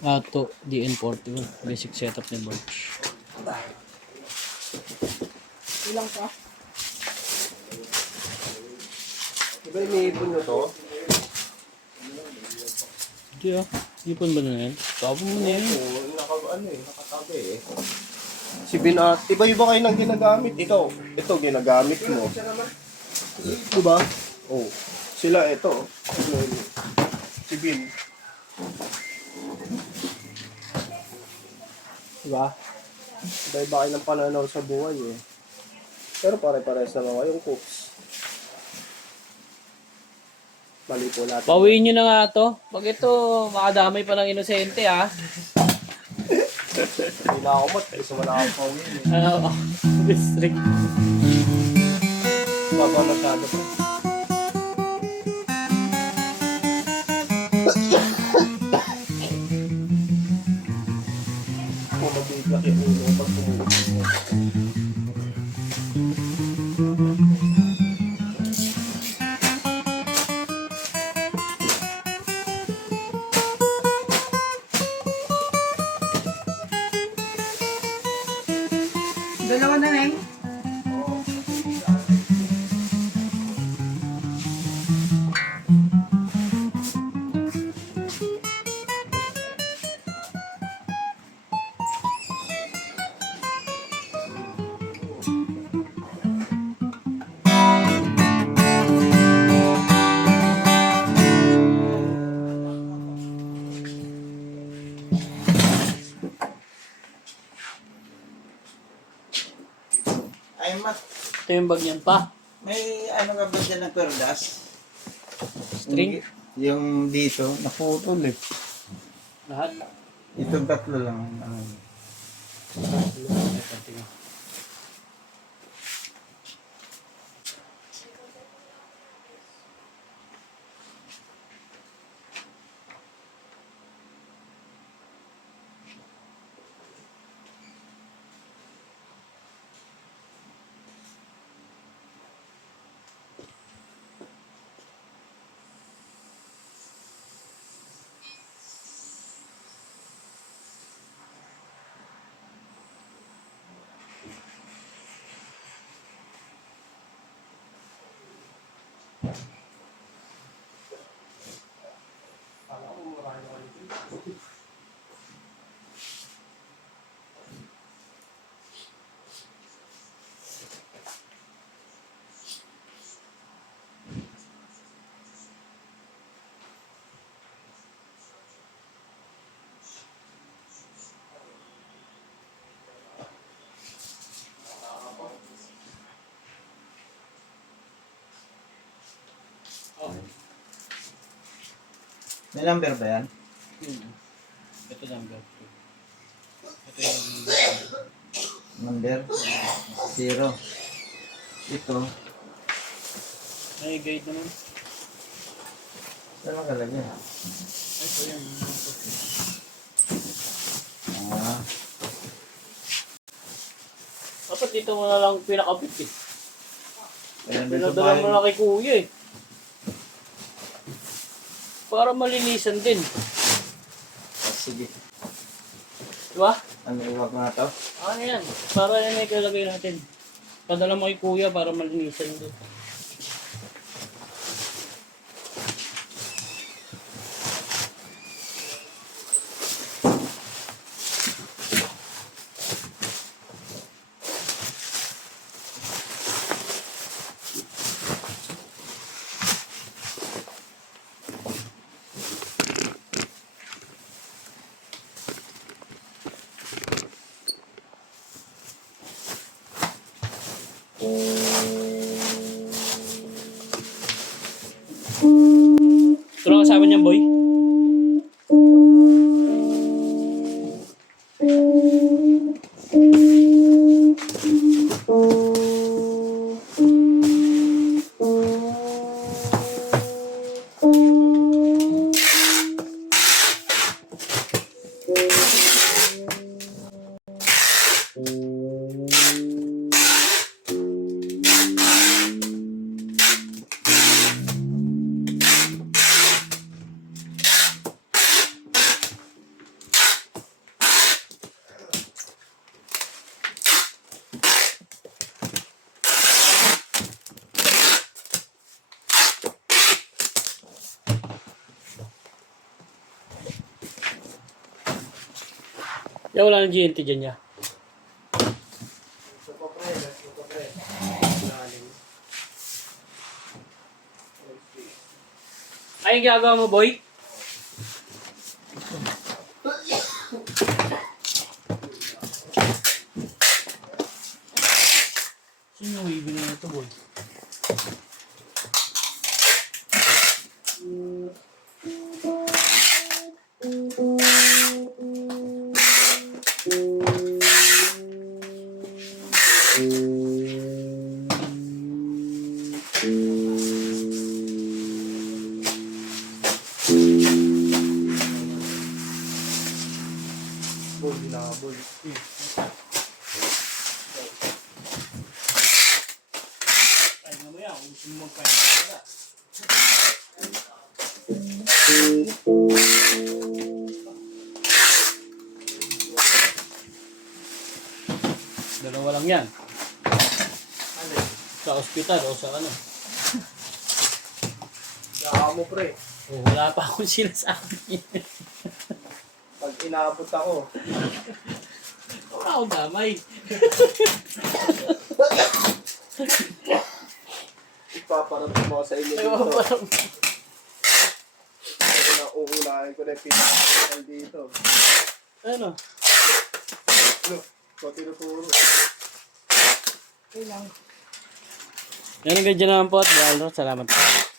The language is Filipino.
Ato DN41. Basic setup ni Birch. Ilang ka? Diba iniipon nyo to? Hindi ah. Ipon ba na yan? Tapon mo na yan. Oo, nakatabi eh. Si Binat, iba-iba kayo nang ginagamit. Ito ginagamit mo. Diba? Oh. Sila ito. Si Bin. Diba? Iba-iba kayo ng pananaw sa buhay eh. Pero pare-pares naman kayong cooks. Mali po natin. Pawiin nyo na nga to. Pag ito, makadamay pa ng inosente ah. Hindi na ako mat, kasi wala akong pawiin eh. District. Baba masyado pa. Kung mabigla yung ulo pag tumulog. Dalawa na Neng. Ay, Mat, Ito yung bag niyan pa. may ano ka ba dyan ng perdas? String? Yung dito, naputol eh. Lahat. Itong tatlo lang. May number ba yan? Ito number 2. Ito yung Number? 0. Ito. may guide naman. Saan nakalagay? Ito yung Ah, dapat dito mo na lang pinakabit eh. ayan, Pinadala mo na kay kuya eh. Para malinisan din. sige. Diba? Ano iwag nga to? Ano yan? Para yan ay ilalagay natin. Padala mo kay kuya para malinisan din. Kaya wala ng GNT dyan niya. Ito pa pre, ito pa pre. Lalim. Ay, yung ginagawa mo, boy? Sino yung ibig na ito, boy? Bol, binabol. Ay, mamaya, kung gusto mo magpahinga. Dalawa lang yan. Ano? Sa ospital o sa ano. Saka mo pre. Oh, wala pa akong sinasabi. Pag inaabot ako, Wala akong damay. ipaparating mo sa inyo dito. Ako na uunahin ko na yung pinaka dito. Ano? Ano? Ito tinuturo. Okay lang. Yan ang ganyan naman po at salamat po.